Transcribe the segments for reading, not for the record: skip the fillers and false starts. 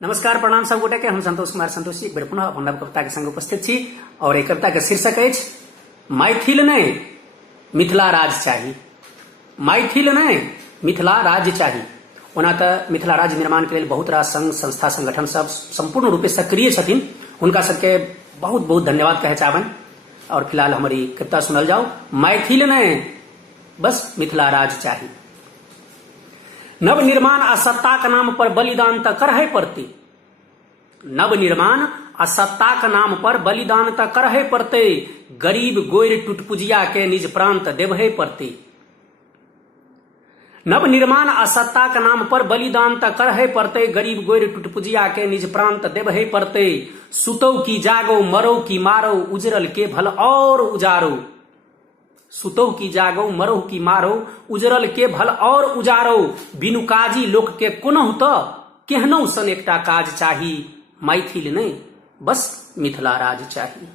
नमस्कार प्रणाम सब गोटे के हम संतोष कुमार संतोषी एक बेर पुनः अपन नव कविता के संग उपस्थित छी और एक कविता के शीर्षक अछि मैथिल ने मिथिला राज चाही। मैथिल ने मिथिला राज्य चाही। ओना तऽ मिथिला राज्य निर्माण के लेल बहुत रास संघ संस्था संगठन सब संपूर्ण रूपे सक्रिय छथिन, हुनका सबके बहुत बहुत धन्यवाद कहै चाहबनि। और फिलहाल हमारी कविता सुनल जाओ। मैथिल ने बस मिथिला राज चाही। नव निर्माण आ सत्ता के नाम पर बलिदान त करहे पड़ते। नव निर्माण आ सत्ता के नाम पर बलिदान त करहे पड़ते। गरीब गोर टुटपुजिया के निज प्रांत देवहे पड़ते। नव निर्माण आ सत्ता के नाम पर बलिदान त करहे पड़ते। गरीब गोर टुटपुजिया के निज प्रांत देवहे पड़ते। सुतौ की जागो मरो की मारो उजरल के भल और उजारो। सुतौ की जागो मरो की मारो उजरल के भल और उजारो। बिनु काजी लोक के कोनहु त केहनौ सन एकटा काज चाही। मैथिल नहीं बस मिथिला राज चाही।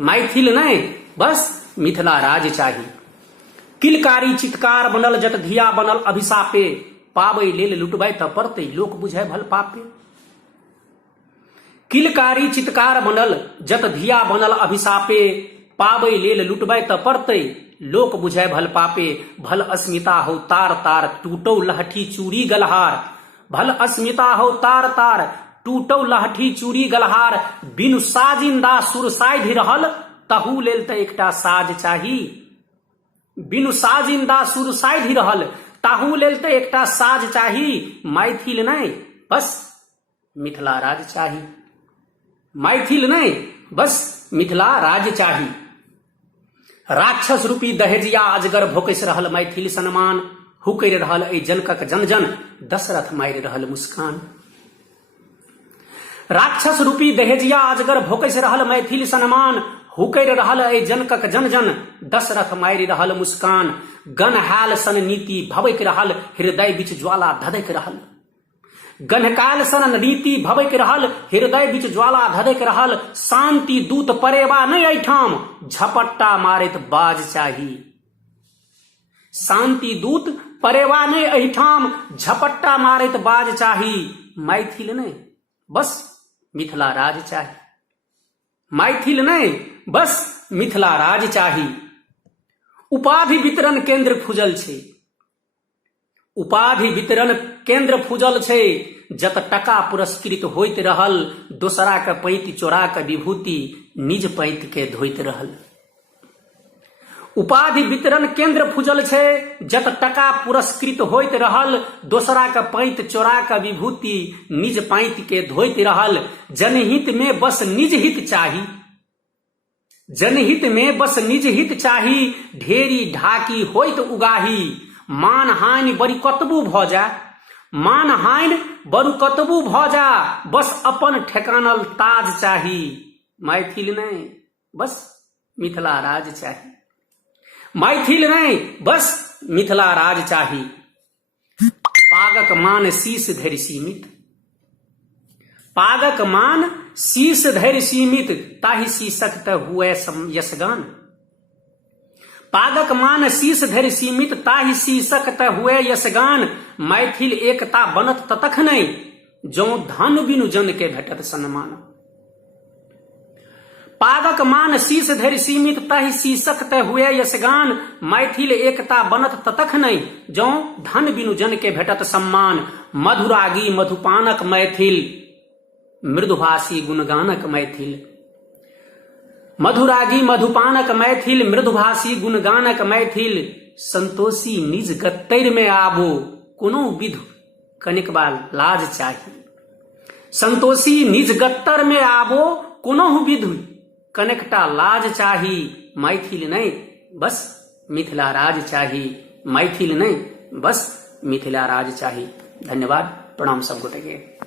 मैथिल नहीं बस मिथिला राज चाही। किलकारी चित्कार बनल जत धिया बनल अभिशापे। पाबै लेल लुटबै त पड़तै लोक बुझै भल पापे। किलकारी चित्कार बनल जत धिया बनल अभिशापे। पाबै लेल लुटबै त पड़तै लोक बुझै भल पापे। भल अस्मिता हो तार तार टूटौ लहठी चूड़ी गलहार। भल अस्मिता हो तार तार टूटौ लहठी चूड़ी गलहार। बिनु साजिंदा सुर साधि रहल तहू लेल त एकटा साज चाही। बिनु साजिंदा सुर साधि रहल ताहू लेल त एकटा साज चाही। मैथिल नहीं बस मिथिला राज चाही। मैथिल नहीं बस मिथिला राज चाही। राक्षस रूपी दहेजिया अजगर भोकस रहल मैथिल सम्मान। हुकर रहल ऐ जनकक जन जन दशरथ मारि रहल मुस्कान। राक्षस रूपी दहेजिया अजगर भोकस रहल मैथिल सम्मान। हुकर रहल ऐ जनकक जन जन दशरथ मारि रहल मुस्कान। गनहाल सन नीति भवैक रहल हृदय बीच ज्वाला धधक रहल। गनकाल सन नीति भवैक रहल हृदय बीच ज्वाला धधक रहल। शांति दूत परेवा नहीं ऐठाम झपट्टा मारैत बाज चाही। शांति दूत परेवा नहीं ऐठाम झपट्टा मारैत बाज चाही। मैथिल नहीं बस मिथिला राज चाही। मैथिल नहीं बस मिथिला राज चाही। उपाधि वितरण केंद्र खुजल छे। उपाधि वितरण केंद्र फूजल छे। जत टका पुरस्कृत होइत रहल दोसरा के पैंति चोरा के विभूति निज पैंति के धोइत रहल। उपाधि वितरण केंद्र फूजल छे। जत टका पुरस्कृत होइत रहल दोसरा के पैंति चोरा के विभूति निज पैंति के धोइत रहल। जनहित में बस निज हित चाही। जनहित में बस निज हित चाही। ढेरी ढाकी होइत उगाही। मान हानि बड़ी कतबू भ जा। मान हानि बड़ू कतबू भ जा। बस अपन ठेकानल ताज चाही। मैथिल नहीं बस मिथिला राज चाही। मैथिल नहीं बस मिथिला राज चाही। पागक मान शीश धरि सीमित। पागक मान शीश धरि सीमित ताहि शीशक त हुए यशगान। पागक मान शीश धरि सीमित ताहि शीशक त हुए यशगान। मैथिल एकता बनत त तखनहि जौ धन बिनु जन के भेटत सम्मान। पागक मान शीश धरि सीमित ताहि शीशक त हुए यशगान। मैथिल एकता बनत त तखनहि जौ धन बिनु जन के भेटत सम्मान। मधुरागी मधुपानक मैथिल मृदुभाषी गुणगानक मैथिल। मधुरागी मधुपानक मैथिल मृदुभाषी गुणगानक मैथिल। संतोषी निज गत्तर में आबो कोनो विधु कनिक बाल लाज चाही। संतोषी निज गत्तर में आबो कोनो विधु कनिकटा लाज चाही। मैथिल नहीं बस मिथिला राज चाही। मैथिल नहीं बस मिथिला राज चाही। धन्यवाद प्रणाम सब गोटे के।